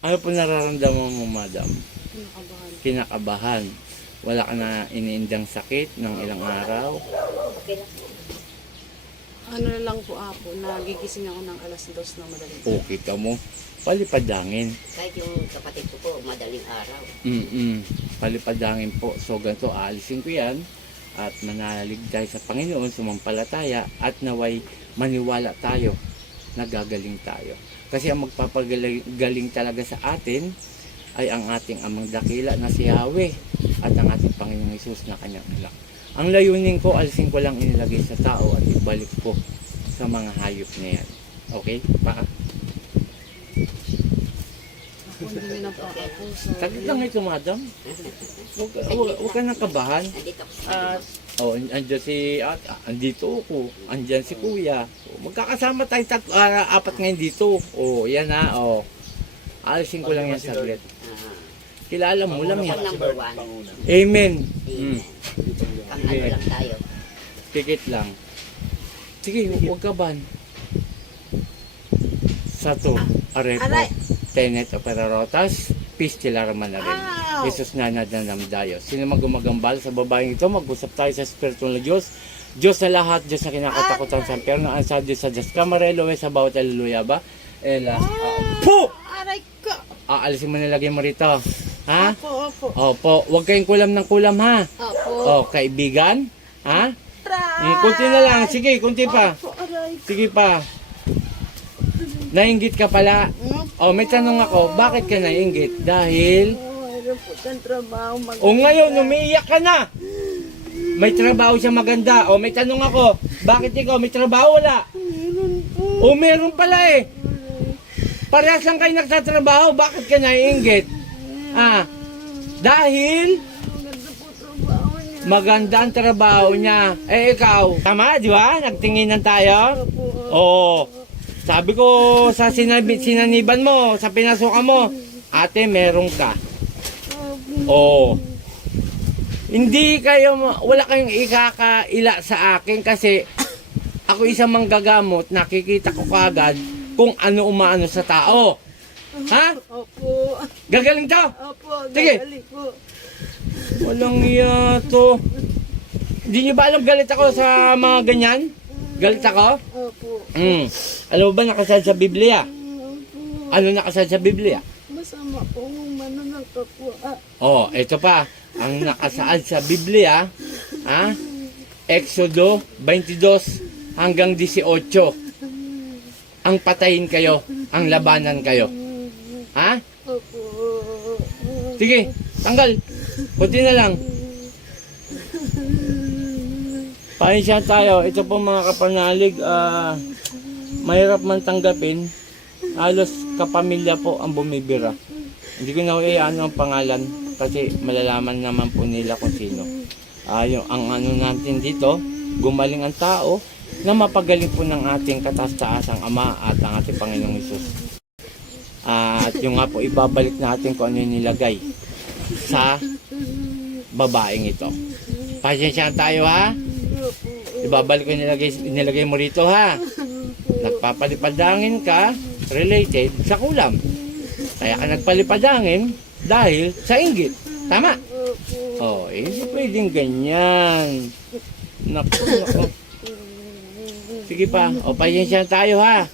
Ano po nararamdaman mo, madam? Kinakabahan. Kinakabahan. Wala ka na iniindang sakit ng ilang araw? Okay lang. Ano na lang po ako, nagigising ako ng alas 2 ng madaling O, kita mo. Palipadangin. Kahit yung kapatid ko po, madaling araw. Palipadangin po. So, ganito, aalisin ko yan. At manalig tayo sa Panginoon, sumampalataya. At naway maniwala tayo na gagaling tayo. Kasi ang magpapagaling talaga sa atin ay ang ating amang dakila na si Yahweh at ang ating Panginoong Hesus na kanyang anak. Ang layunin ko, alisin ko lang inilagay sa tao at ibalik ko sa mga hayop na yan. Okay? Baka. Ako hindi na po ako. So, Saglit lang ito, madam. Huwag ka nang kabahan. Nandito ako sa At, andyan si andito ako. Andyan si kuya. Magkakasama tayo apat ngayon dito. Yan na. Alisin ko lang yan saglit. Kilala mo lang yan. number 1. Amen. Ang ano lang tayo. Pikit lang. Sige, huwag ka ban. Sato, arepo, tenet operarotas, pistilar manarin. Jesus na nadamdayo. Sino man gumagambal sa babaeng ito, mag-usap tayo sa Espiritu ng Diyos. Diyos sa lahat, Diyos na kinakatakutan sa impyerno, ang sa Diyos sa Diyos. Kamarelo, sa bawat aleluya ba? Ela, po! aray ko! Aalisin mo nilagay mo rito. Ha? Opo. Opo, huwag kayong kulam ng kulam ha. Opo. Kaibigan? Ha? Kunti na lang, sige, kunti pa. Opo, aray. Sige pa. Nainggit ka pala. May tanong ako, bakit ka nainggit? Dahil? Mayroon po kang trabaho Ngayon, umiiyak ka na. May trabaho siya maganda. May tanong ako, bakit ikaw may trabaho wala? Meron po. Meron pala eh. Parehas lang kayo nagtatrabaho, bakit ka nainggit? Dahil? Maganda po trabaho niya. Maganda ang trabaho niya. Ikaw, tama, di ba? Nagtinginan tayo? Oo. Sabi ko sa sinaniban mo, sa pinasukan mo, ate, meron ka. Hindi kayo, wala kayong ikakaila sa akin kasi ako isang manggagamot, nakikita ko kagad kung ano umaano sa tao. Ha? Opo. Gagaling to? Opo. Sige. Galing po. Walang iya to. Hindi niyo ba alam galit ako sa mga ganyan? Galit ako? Opo. Alam mo ba nakasal sa Biblia? Opo. Ano nakasal sa Biblia? Masama po kung manunang kapwa. Ito pa. Ang nakasaad sa Biblia, Exodo 22 hanggang 18. Ang patayin kayo, ang labanan kayo. Ha? Opo. Sige, tanggal. Kunti na lang. Pahinsya tayo. Ito po mga kapanalig, mahirap man tanggapin. Halos kapamilya po ang bumibira. Hindi ko na ano ang pangalan kasi malalaman naman po nila kung sino. Ang ano natin dito, gumaling ang tao na mapagaling po ng ating kataas-taasang Ama at ang ating Panginoong Hesus. At yung nga po ibabalik natin kung ano yung nilagay sa babaeng ito. Pasensyahan tayo ha. Ibabalik ko nilagay mo rito ha. Nagpapalipadangin ka related sa kulam. Kaya ka nagpalipadangin dahil sa inggit. Tama? Hindi pwedeng ganyan. Naku. Sige pa. Pasensyahan tayo ha.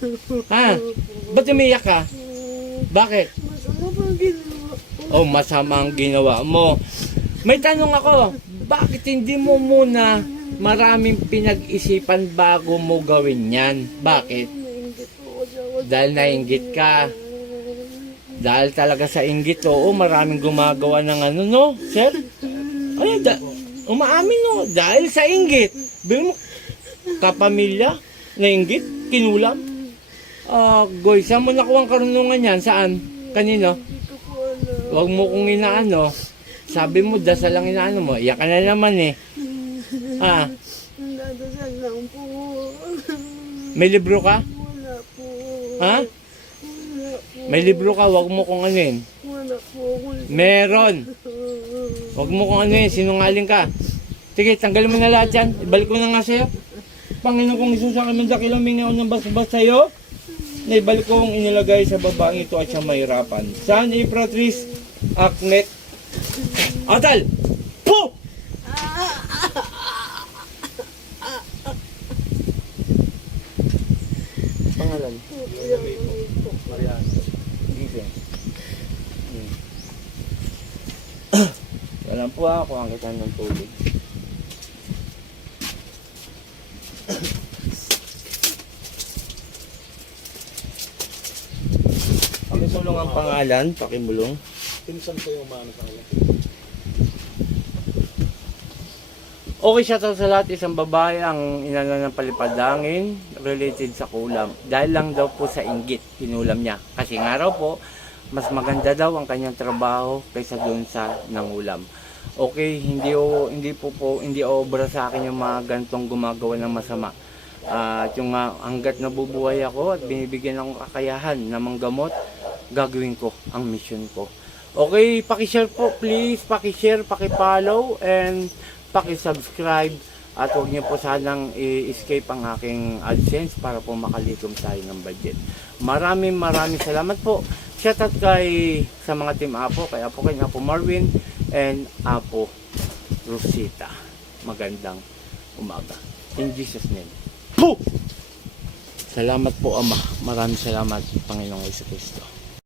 Ba't umiyak ka? Bakit? Masama po ang ginawa. Masama ang ginawa mo. May tanong ako, bakit hindi mo muna maraming pinag-isipan bago mo gawin yan? Bakit? Nainggit po ako. Dahil nainggit ka. Dahil talaga sa inggit, maraming gumagawa ng ano, no? Sir? Umaamin, no? Dahil sa inggit. Bigyan mo, kapamilya, nainggit, kinulam. Goy, saan mo nakuha ang karunungan yan? Saan? Kanino? Dito po alam. Huwag mo kong inaano. Sabi mo, dasal lang inaano mo. Iyak ka na naman eh. Nadasal lang po. May libro ka? Wala po. Ha? Wala po. May libro ka, huwag mo kong ano yun. Wala po. Meron. Huwag mo kong ano yun, sinungaling ka. Sige, tanggalin mo na lahat yan. Ibalik ko na nga sa'yo. Panginoon kong Isus, ang aming dakilang mingaw ng basbas sa'yo. na ibalik kong inilagay sa babaeng ito at siyang mahirapan. San Efratriz Aknet Atal! Po! Pangalan? Mariana. Vincent. Alam po ako ang kita ng tubig. Pakimulong ang pangalan, pakimulong. Pinsan ko yung maano sa kanya. Okay siya sa lahat, isang babae ang inana ng palipadangin related sa kulam. Dahil lang daw po sa inggit, kinulam niya. Kasi nga raw po, mas maganda daw ang kanyang trabaho kaysa doon sa nangulam. Okay, hindi obra sa akin yung mga gantong gumagawa ng masama. At yung hanggat nabubuhay ako at binibigyan ng kakayahan na manggamot, gagawin ko ang mission ko. Okay, paki-share po please, paki-share, paki-follow, and paki-subscribe. At huwag niyo po sanang i-escape ang aking AdSense para po makalikom tayo ng budget. Maraming salamat po. Shoutout kay sa mga team Apo, kay Apo Marvin and Apo Rosita. Magandang umaga. In Jesus name. Po! Salamat po Ama. Maraming salamat Panginoong Jesucristo.